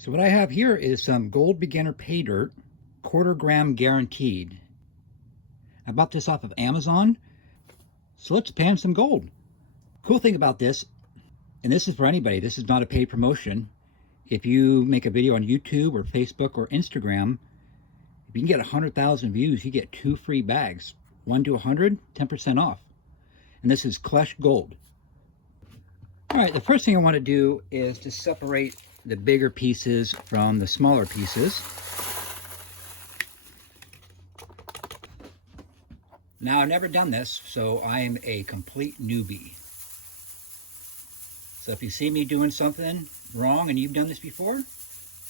So what I have here is some Gold Beginner Paydirt, quarter gram guaranteed. I bought this off of Amazon, so let's pan some gold. Cool thing about this, and this is for anybody, this is not a paid promotion. If you make a video on YouTube or Facebook or Instagram, if you can get 100,000 views, you get 2 free bags. 1 to 100, 10% off. And this is Klesh Gold. All right, the first thing I want to do is to separate the bigger pieces from the smaller pieces. Now, I've never done this, so I am a complete newbie. So if you see me doing something wrong and you've done this before,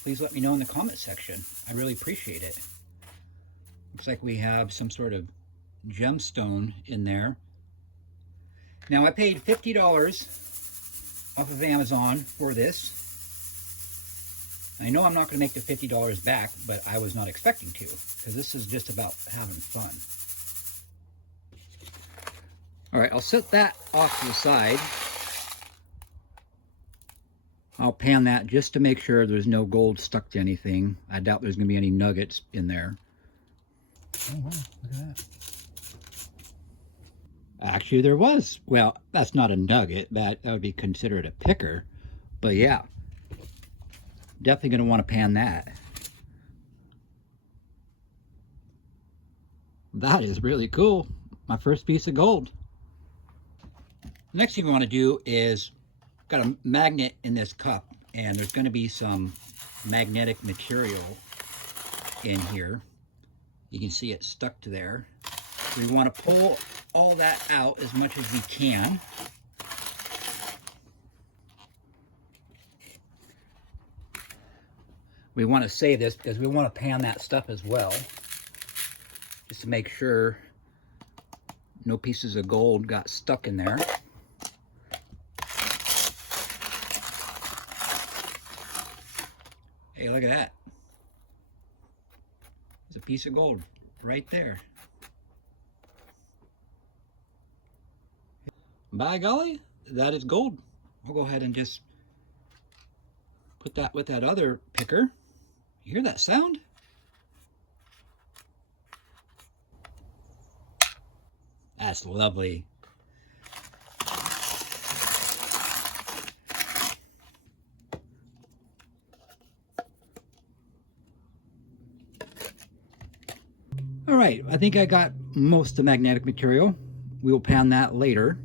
please let me know in the comment section. I really appreciate it. Looks like we have some sort of gemstone in there. Now, I paid $50 off of Amazon for this. I know I'm not going to make the $50 back, but I was not expecting to, because this is just about having fun. All right, I'll set that off to the side. I'll pan that just to make sure there's no gold stuck to anything. I doubt there's going to be any nuggets in there. Oh, wow, look at that. Actually, there was. Well, that's not a nugget. That would be considered a picker. But yeah, definitely going to want to pan that. That is really cool. My first piece of gold. Next thing we want to do is, got a magnet in this cup, and there's going to be some magnetic material in here. You can see it stuck to there. We want to pull all that out as much as we can. We want to save this because we want to pan that stuff as well, just to make sure no pieces of gold got stuck in there. Hey, look at that. There's a piece of gold right there. By golly, that is gold. I'll go ahead and just put that with that other picker. You hear that sound? That's lovely. All right, I think I got most of the magnetic material. We will pan that later.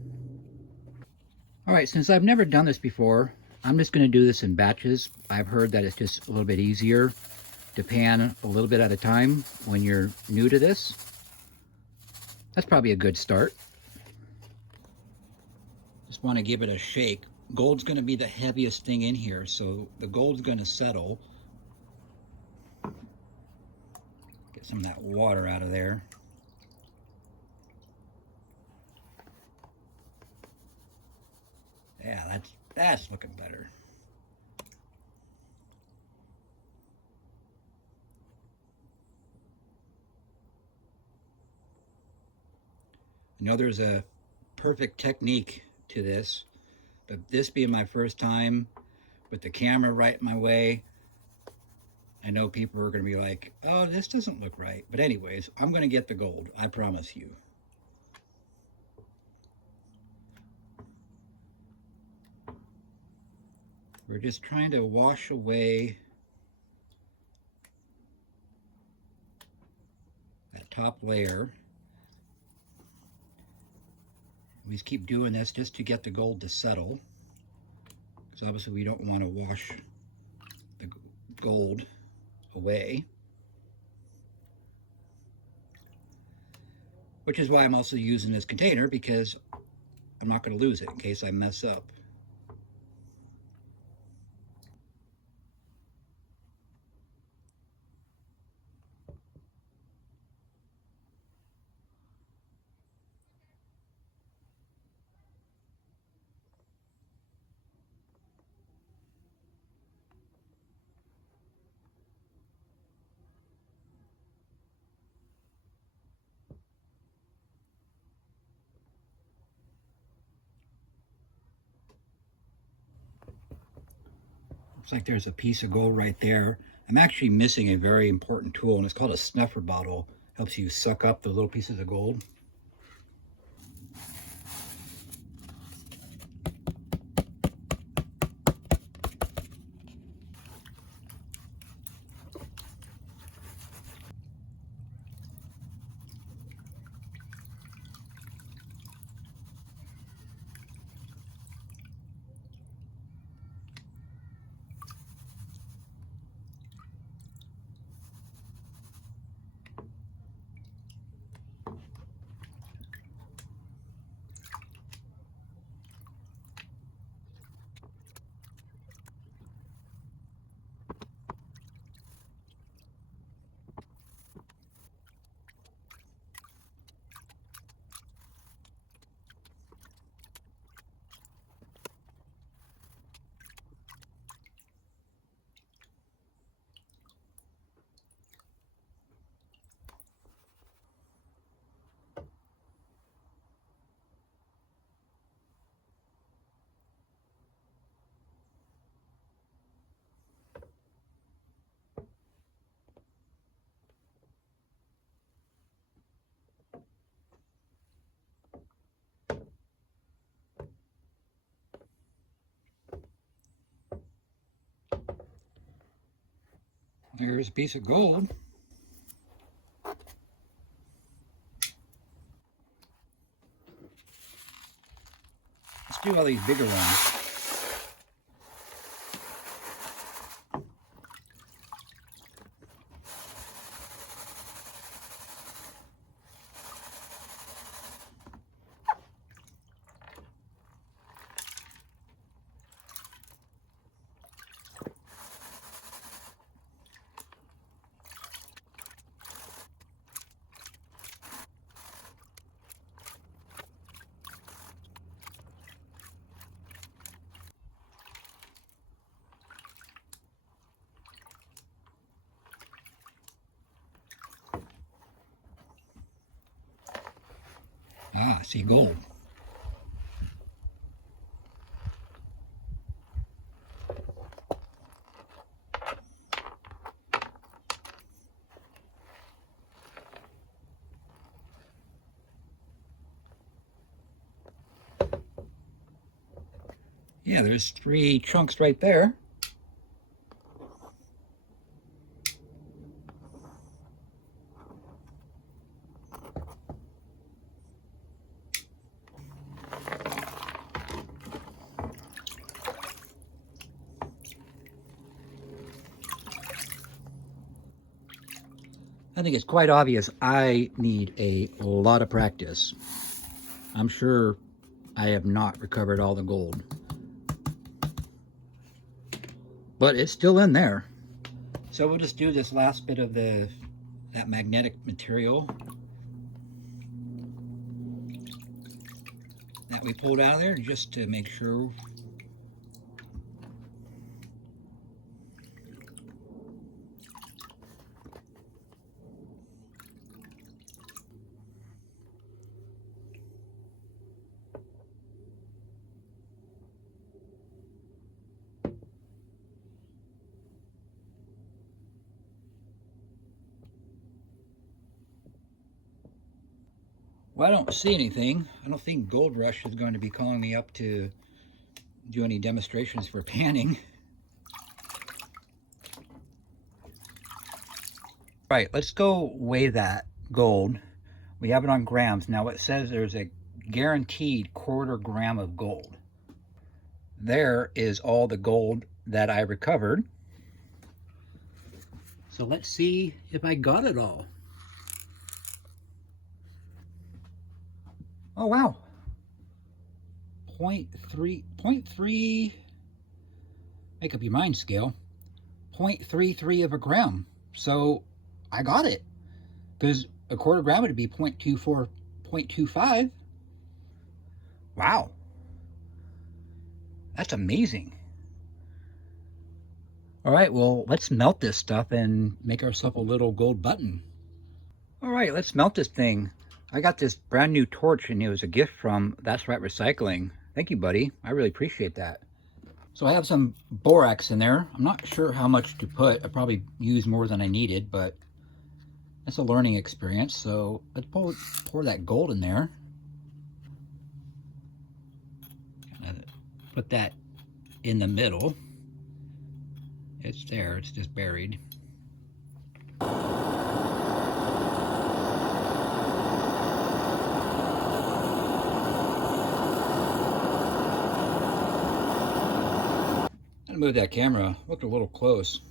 All right, since I've never done this before, I'm just going to do this in batches. I've heard that it's just a little bit easier to pan a little bit at a time when you're new to this. That's probably a good start. Just want to give it a shake. Gold's going to be the heaviest thing in here, so the gold's going to settle. Get some of that water out of there. Yeah, that's looking better. I know there's a perfect technique to this, but this being my first time with the camera right my way, I know people are going to be like, oh, this doesn't look right. But anyways, I'm going to get the gold, I promise you. We're just trying to wash away that top layer. We just keep doing this just to get the gold to settle, because obviously we don't want to wash the gold away. Which is why I'm also using this container, because I'm not going to lose it in case I mess up. Looks like there's a piece of gold right there. I'm actually missing a very important tool, and it's called a snuffer bottle. Helps you suck up the little pieces of gold. There's a piece of gold. Let's do all these bigger ones. Ah, see gold. Yeah, there's 3 chunks right there. I think it's quite obvious I need a lot of practice. I'm sure I have not recovered all the gold, but it's still in there. So we'll just do this last bit of that magnetic material that we pulled out of there, just to make sure. Well, I don't see anything. I don't think Gold Rush is going to be calling me up to do any demonstrations for panning. Right, let's go weigh that gold. We have it on grams. Now it says there's a guaranteed 1/4 gram of gold. There is all the gold that I recovered. So let's see if I got it all. Oh, wow. 0.3, make up your mind scale, 0.33 of a gram. So I got it, because a 1/4 gram would be 0.24, 0.25. Wow. That's amazing. All right, well, let's melt this stuff and make ourselves a little gold button. All right, let's melt this thing. I got this brand new torch, and it was a gift from That's Right Recycling. Thank you, buddy. I really appreciate that. So I have some borax in there. I'm not sure how much to put. I probably used more than I needed, but it's a learning experience. So let's pour that gold in there. Put that in the middle. It's there, it's just buried. I'm gonna move that camera, looked a little close.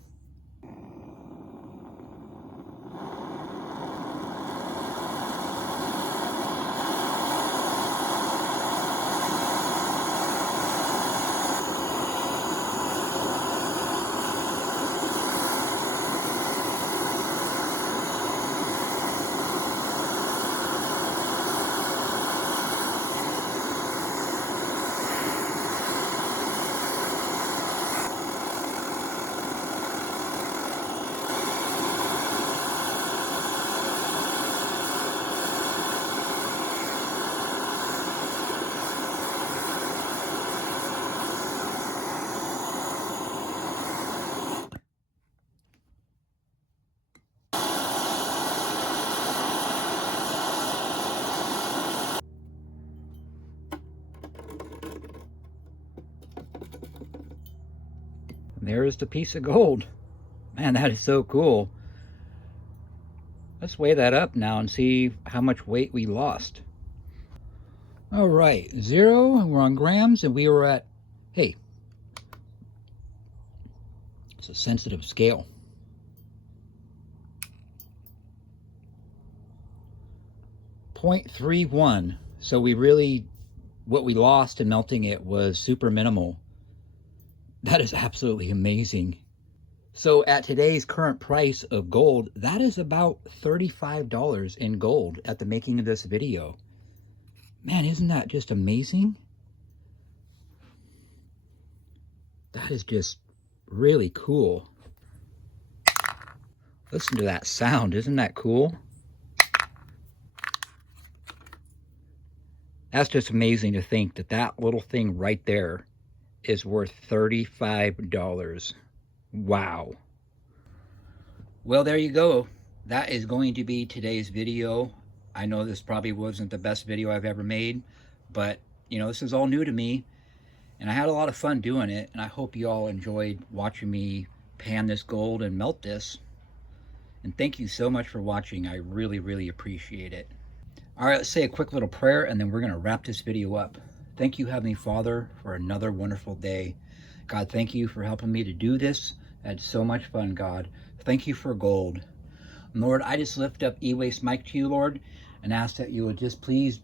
There's the piece of gold. Man, that is so cool. Let's weigh that up now and see how much weight we lost. All right, 0, and we're on grams, and we were at, hey, it's a sensitive scale. 0.31. So we really, what we lost in melting it was super minimal. That is absolutely amazing. So at today's current price of gold, that is about $35 in gold at the making of this video. Man, isn't that just amazing? That is just really cool. Listen to that sound, isn't that cool? That's just amazing to think that that little thing right there is worth $35. Wow. Well, there you go. That is going to be today's video. I know this probably wasn't the best video I've ever made, but you know, this is all new to me and I had a lot of fun doing it, and I hope you all enjoyed watching me pan this gold and melt this. And thank you so much for watching. I really, really appreciate it. All right, let's say a quick little prayer and then we're going to wrap this video up. Thank you, Heavenly Father, for another wonderful day. God, thank you for helping me to do this. I had so much fun, God. Thank you for gold. Lord, I just lift up E-Waste Mike to you, Lord, and ask that you would just please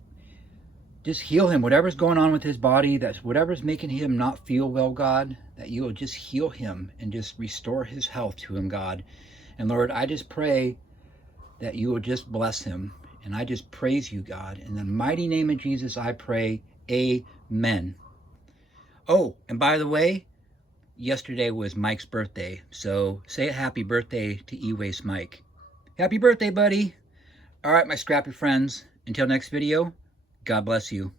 just heal him. Whatever's going on with his body, that's whatever's making him not feel well, God, that you will just heal him and just restore his health to him, God. And Lord, I just pray that you will just bless him. And I just praise you, God. In the mighty name of Jesus, I pray, amen. Oh, and by the way, yesterday was Mike's birthday. So say a happy birthday to E-Waste Mike. Happy birthday, buddy. All right, my scrappy friends. Until next video, God bless you.